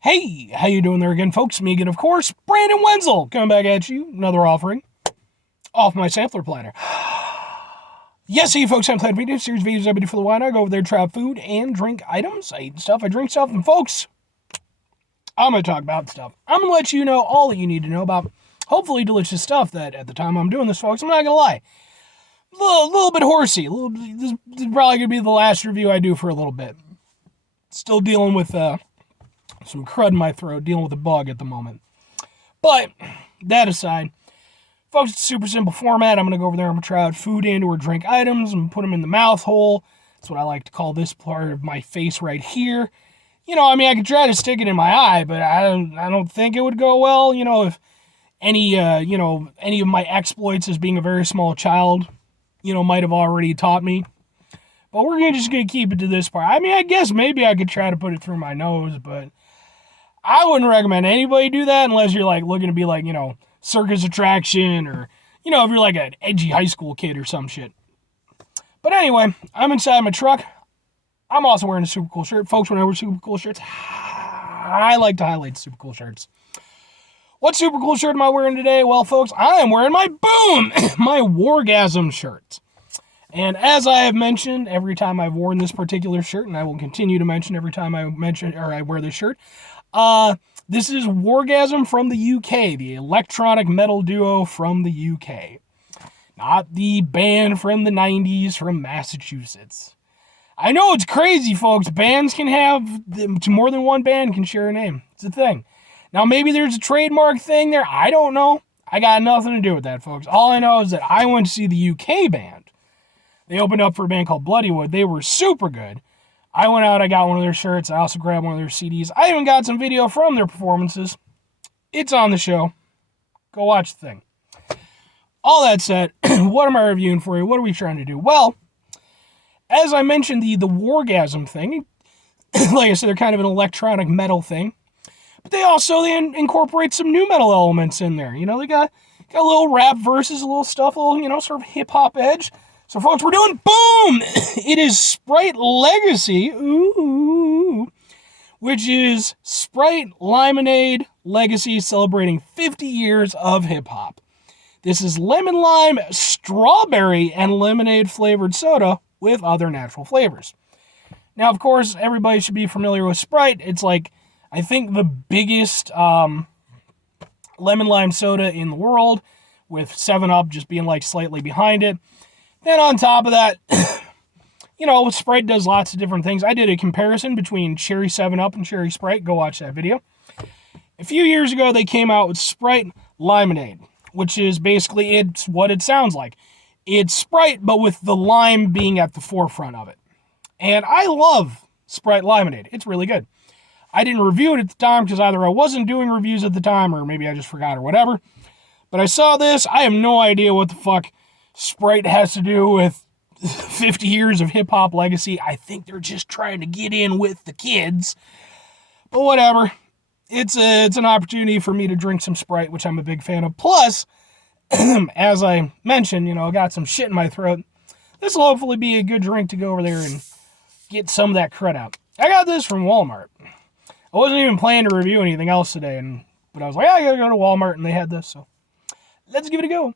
Hey, how you doing there again, folks? Me again, of course, Brandon Wenzel, coming back at you, another offering off my sampler platter. Yes, hey folks, I'm playing video series videos I do for the wine. I go over there, try food and drink items. I eat stuff, I drink stuff, and folks, I'm going to talk about stuff. I'm going to let you know all that you need to know about hopefully delicious stuff that at the time I'm doing this, folks, I'm not going to lie. A little bit horsey. This is probably going to be the last review I do for a little bit. Still dealing with some crud in my throat, dealing with a bug at the moment. But that aside, folks, it's a super simple format. I'm going to go over there, I'm going to try out food and or drink items and put them in the mouth hole. That's what I like to call this part of my face right here. You know, I mean, I could try to stick it in my eye, but I don't think it would go well. You know, if any of my exploits as being a very small child, might have already taught me. But we're just going to keep it to this part. I mean, I guess maybe I could try to put it through my nose, but I wouldn't recommend anybody do that unless you're like looking to be like, circus attraction or, if you're like an edgy high school kid or some shit. But anyway, I'm inside my truck. I'm also wearing a super cool shirt. Folks, when I wear super cool shirts, I like to highlight super cool shirts. What super cool shirt am I wearing today? Well, folks, I am wearing my Boom, my Wargasm shirt. And as I have mentioned every time I've worn this particular shirt, and I will continue to mention every time I wear this shirt, this is Wargasm from the UK, the electronic metal duo from the UK. Not the band from the 90s from Massachusetts. I know it's crazy, folks. Bands can have, more than one band can share a name. It's a thing. Now, maybe there's a trademark thing there. I don't know. I got nothing to do with that, folks. All I know is that I went to see the UK band. They opened up for a band called Bloodywood. They were super good. I went out, I got one of their shirts. I also grabbed one of their CDs. I even got some video from their performances. It's on the show. Go watch the thing. All that said, what am I reviewing for you? What are we trying to do? Well, as I mentioned, the Wargasm thing, like I said, they're kind of an electronic metal thing. But they incorporate some new metal elements in there. They got a little rap verses, a little stuff, a little, sort of hip-hop edge. So, folks, we're doing Boom! It is Sprite Legacy, which is Sprite Lymonade Legacy celebrating 50 years of hip-hop. This is lemon lime, strawberry, and lemonade flavored soda with other natural flavors. Now, of course, everybody should be familiar with Sprite. It's like, I think, the biggest lemon lime soda in the world, with 7-Up just being like slightly behind it. Then on top of that, Sprite does lots of different things. I did a comparison between Cherry 7-Up and Cherry Sprite. Go watch that video. A few years ago, they came out with Sprite Lymonade, which is basically it's what it sounds like. It's Sprite, but with the lime being at the forefront of it. And I love Sprite Lymonade. It's really good. I didn't review it at the time because either I wasn't doing reviews at the time or maybe I just forgot or whatever. But I saw this. I have no idea what the fuck Sprite has to do with 50 years of hip-hop legacy. I think they're just trying to get in with the kids. But whatever. It's an opportunity for me to drink some Sprite, which I'm a big fan of. Plus, as I mentioned, I got some shit in my throat. This will hopefully be a good drink to go over there and get some of that crud out. I got this from Walmart. I wasn't even planning to review anything else today, but I was like, I gotta go to Walmart, and they had this, so let's give it a go.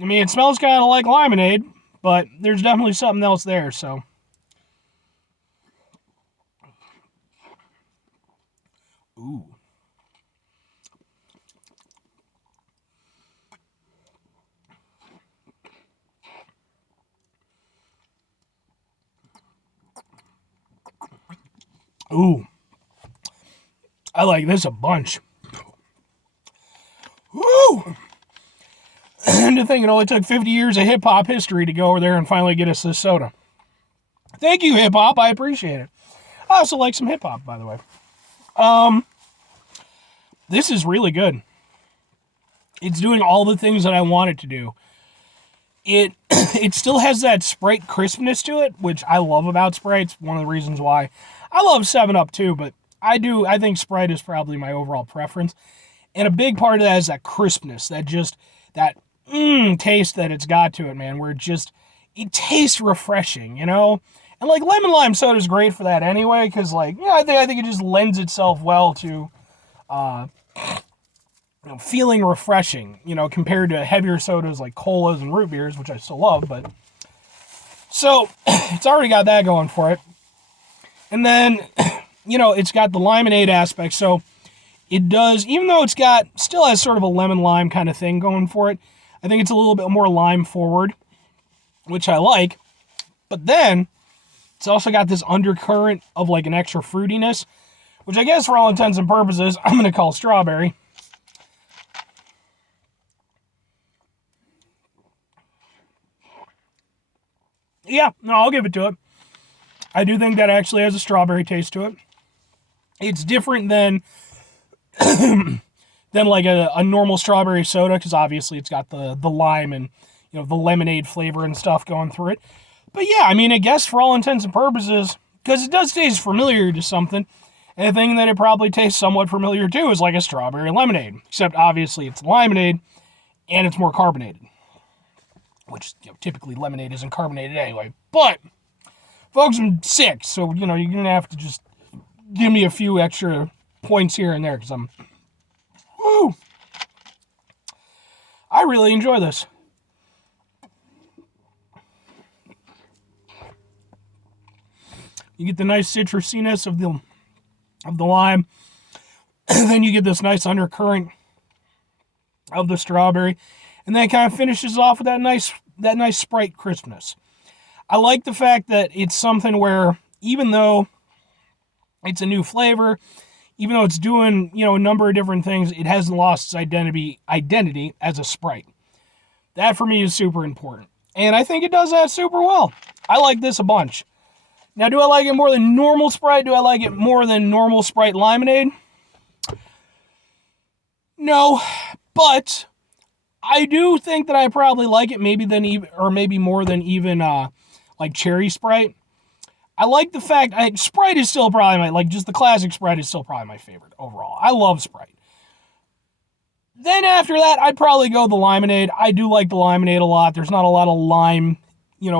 I mean, it smells kind of like lemonade, but there's definitely something else there, so. Ooh. Ooh. I like this a bunch. Woo! And to think it only took 50 years of hip-hop history to go over there and finally get us this soda. Thank you, hip-hop. I appreciate it. I also like some hip-hop, by the way. This is really good. It's doing all the things that I want it to do. It still has that Sprite crispness to it, which I love about Sprite. It's one of the reasons why I love 7-Up too, but I think Sprite is probably my overall preference. And a big part of that is that crispness, that taste that it's got to it, man, where it tastes refreshing, And, like, lemon lime soda is great for that anyway, because, like, yeah, I think it just lends itself well to feeling refreshing, compared to heavier sodas like colas and root beers, which I still love, but... So, it's already got that going for it. And then, it's got the Lymonade aspect, so it does, even though still has sort of a lemon lime kind of thing going for it, I think it's a little bit more lime forward, which I like. But then, it's also got this undercurrent of like an extra fruitiness, which I guess for all intents and purposes, I'm going to call strawberry. Yeah, no, I'll give it to it. I do think that actually has a strawberry taste to it. It's different than like a normal strawberry soda, because obviously it's got the lime and the lemonade flavor and stuff going through it. But yeah, I mean, I guess for all intents and purposes, because it does taste familiar to something, and the thing that it probably tastes somewhat familiar to is like a strawberry lemonade, except obviously it's lemonade and it's more carbonated, which typically lemonade isn't carbonated anyway. But folks, I'm sick, so you're gonna have to just give me a few extra points here and there, because I really enjoy this. You get the nice citrusiness of the lime, and then you get this nice undercurrent of the strawberry, and then it kind of finishes off with that nice Sprite crispness. I like the fact that it's something where, even though it's a new flavor, even though it's doing, a number of different things, it hasn't lost its identity as a Sprite. That for me is super important. And I think it does that super well. I like this a bunch. Now, do I like it more than normal Sprite? Do I like it more than normal Sprite Lymonade? No, but I do think that I probably like it maybe more than even like cherry Sprite. I like the fact Sprite is still probably just the classic Sprite is still probably my favorite overall. I love Sprite. Then after that, I'd probably go the Lymonade. I do like the Lymonade a lot. There's not a lot of lime,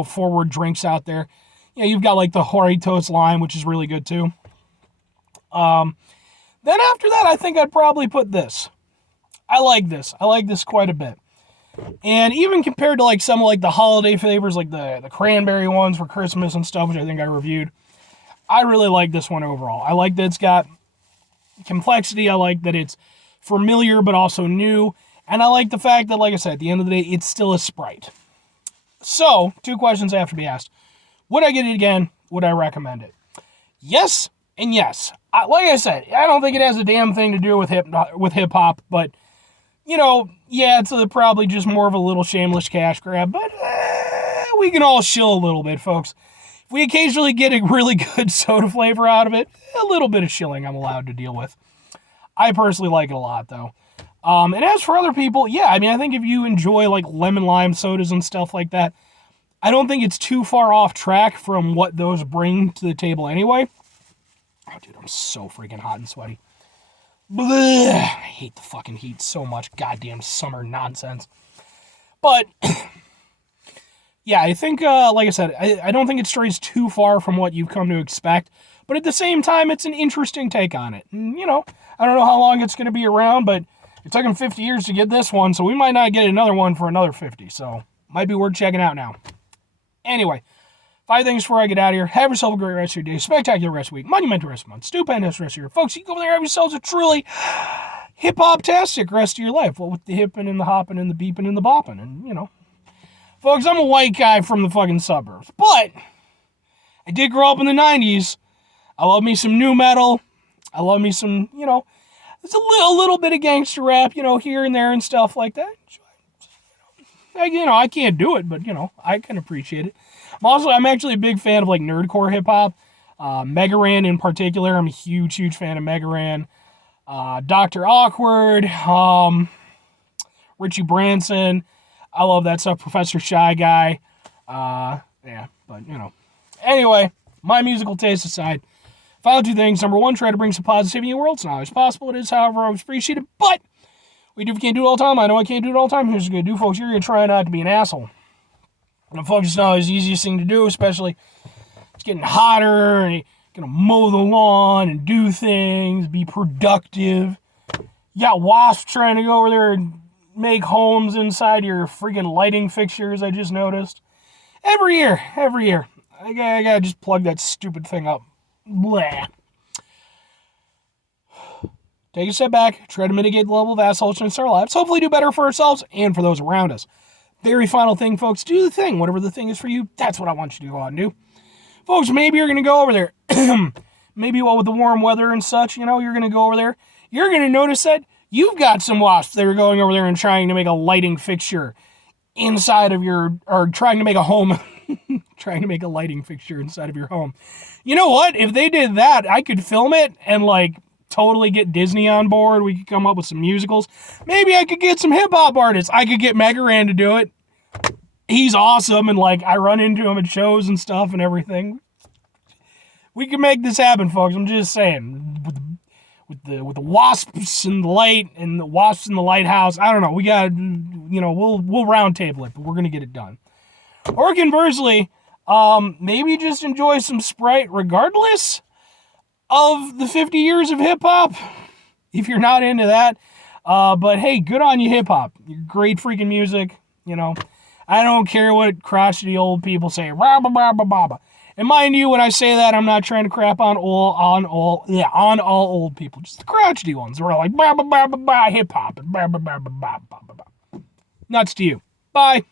forward drinks out there. You've got like the Horritos lime, which is really good too. Then after that, I think I'd probably put this. I like this. I like this quite a bit. And even compared to like some of like the holiday flavors, like the cranberry ones for Christmas and stuff, which I think I reviewed, I really like this one overall. I like that it's got complexity. I like that it's familiar but also new. And I like the fact that, like I said, at the end of the day, it's still a Sprite. So, 2 questions have to be asked. Would I get it again? Would I recommend it? Yes and yes. Like I said, I don't think it has a damn thing to do with hip-hop, but, yeah, it's probably just more of a little shameless cash grab, but we can all shill a little bit, folks. If we occasionally get a really good soda flavor out of it, a little bit of shilling I'm allowed to deal with. I personally like it a lot, though. And as for other people, yeah, I mean, I think if you enjoy, like, lemon lime sodas and stuff like that, I don't think it's too far off track from what those bring to the table anyway. Oh, dude, I'm so freaking hot and sweaty. Blech. I hate the fucking heat so much. Goddamn summer nonsense. But, yeah, I think, like I said, I don't think it strays too far from what you've come to expect. But at the same time, it's an interesting take on it. And, I don't know how long it's going to be around, but it took them 50 years to get this one, so we might not get another one for another 50. So, might be worth checking out now. Anyway, 5 things before I get out of here. Have yourself a great rest of your day, spectacular rest of the week, monumental rest of the month, stupendous rest of your folks. You go over there and have yourselves a truly hip-hop-tastic rest of your life. What with the hipping and the hopping and the beeping and the bopping. And, folks, I'm a white guy from the fucking suburbs. But I did grow up in the 90s. I love me some new metal. I love me some, there's a little bit of gangster rap, here and there and stuff like that. I can't do it, but, I can appreciate it. I'm actually a big fan of, like, nerdcore hip-hop. Megaran in particular. I'm a huge, huge fan of Megaran. Dr. Awkward. Richie Branson. I love that stuff. Professor Shy Guy. Yeah, but, Anyway, my musical taste aside, final 2 things. Number 1, try to bring some positivity in the world. It's not always possible. It is, however, always appreciated, but we can't do it all the time. I know I can't do it all the time. Here's what you're going to do, folks. You're going to try not to be an asshole. And folks, it's not always the easiest thing to do, especially It's getting hotter, and you're gonna mow the lawn and do things, be productive. You got wasps trying to go over there and make homes inside your freaking lighting fixtures, I just noticed. Every year. I gotta just plug that stupid thing up. Blah. Take a step back, try to mitigate the level of asshole-ness in our lives, hopefully do better for ourselves and for those around us. Very final thing, folks, do the thing. Whatever the thing is for you, that's what I want you to go out and do. Folks, maybe you're going to go over there. Maybe with the warm weather and such, you're going to go over there. You're going to notice that you've got some wasps that are going over there and trying to make a lighting fixture inside of or trying to make a home, trying to make a lighting fixture inside of your home. You know what? If they did that, I could film it and, totally get Disney on board. We could come up with some musicals. Maybe I could get some hip-hop artists. I could get Megaran to do it. He's awesome, and, I run into him at shows and stuff and everything. We can make this happen, folks. I'm just saying. With the wasps and the light and the wasps in the lighthouse, I don't know. We got, we'll round table it, but we're going to get it done. Or conversely, maybe just enjoy some Sprite regardless of the 50 years of hip-hop, if you're not into that. But hey, good on you, hip-hop. You're great freaking music, I don't care what crotchety old people say. And mind you, when I say that, I'm not trying to crap on all old people. Just the crotchety ones. They're all like, hip-hop, and Nuts to you. Bye.